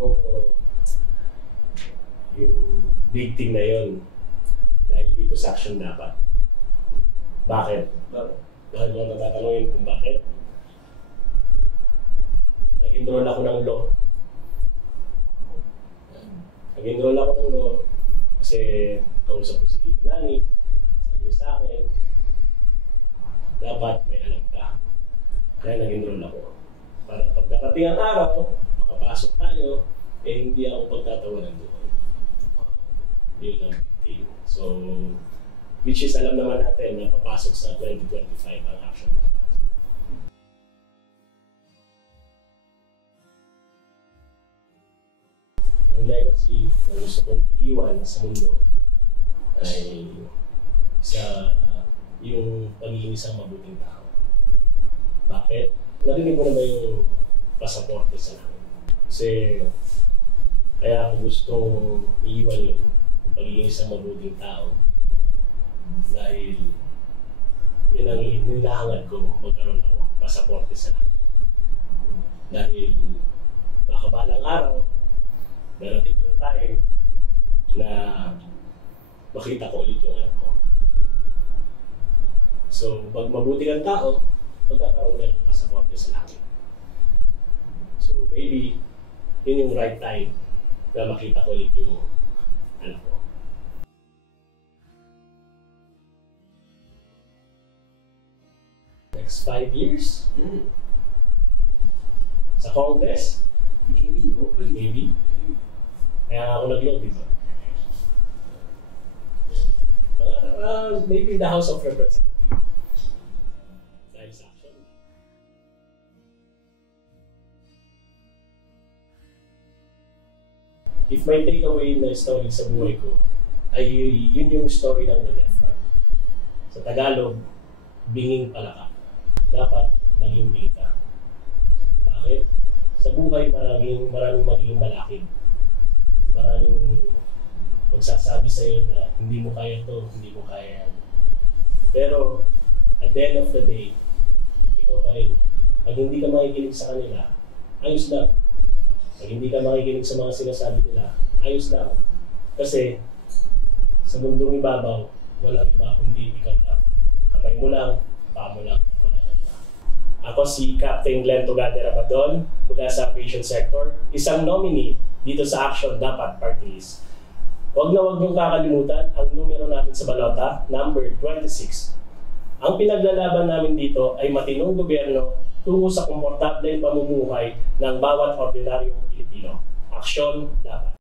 mo, yung big thing na yun, dahil dito sa action dapat. Bakit? Dahil mo natatanungin kung bakit. Nag-enroll ako ng law. Nag-enroll ako ng law kasi kausap ko si Tito Nani, sabi niya sa akin, dapat may alam ka. Kaya nag-enroll ako. Para pag narating ang araw, makapasok tayo, eh hindi ako pagtatawanan doon. Yun ang thing. So, which is alam naman natin na papasok sa 2025 ang action dapat. Ang legacy na gusto kong iiwan sa mundo ay yung pagiging isang mabuting tao. Bakit? Narinig mo na ba yung pasaporte sa namin? Kasi kaya ako gustong iiwan yun, yung pagiging isang mabuting tao. Dahil yun ang hinahangad ko magkaroon ako pasaporte sa namin. Dahil baka balang araw, darating yung time na makita ko ulit yung anak ko. So, pag mabuti kang tao, magkakaroon ka ng pasaporte sa langit. So, maybe, yun yung right time na makita ko ulit yung anak ko. Next 5 years? Sa Congress? Maybe, hopefully. Maybe. Kaya nga ako nag-law, di ba? Maybe the House of Representatives. Dahil sa action. If may takeaway na story sa buhay ko, ay yun yung story ng The Defra. Sa Tagalog, binging palaka. Dapat maging binging ka. Bakit? Sa buhay, maraming magiging malakid. Maraming magsasabi sa iyo na hindi mo kaya to, hindi mo kaya yan. Pero, at the end of the day, ikaw pa rin. Pag hindi ka makikinig sa kanila, ayos lang. Pag hindi ka makikinig sa mga sinasabi nila, ayos lang. Kasi, sa mundong ibabaw, wala iba kundi ikaw lang. Kapay mo lang, paa mo lang, wala na iba. Ako si Captain Glenn Tugade Rabadon, mula sa aviation sector, isang nominee dito sa Action Dapat Party List. Huwag na huwag niyong kakalimutan ang numero namin sa balota, number 26. Ang pinaglalaban namin dito ay matinong gobyerno tungo sa komportableng pamumuhay ng bawat ordinaryong Pilipino. Aksyon Dapat.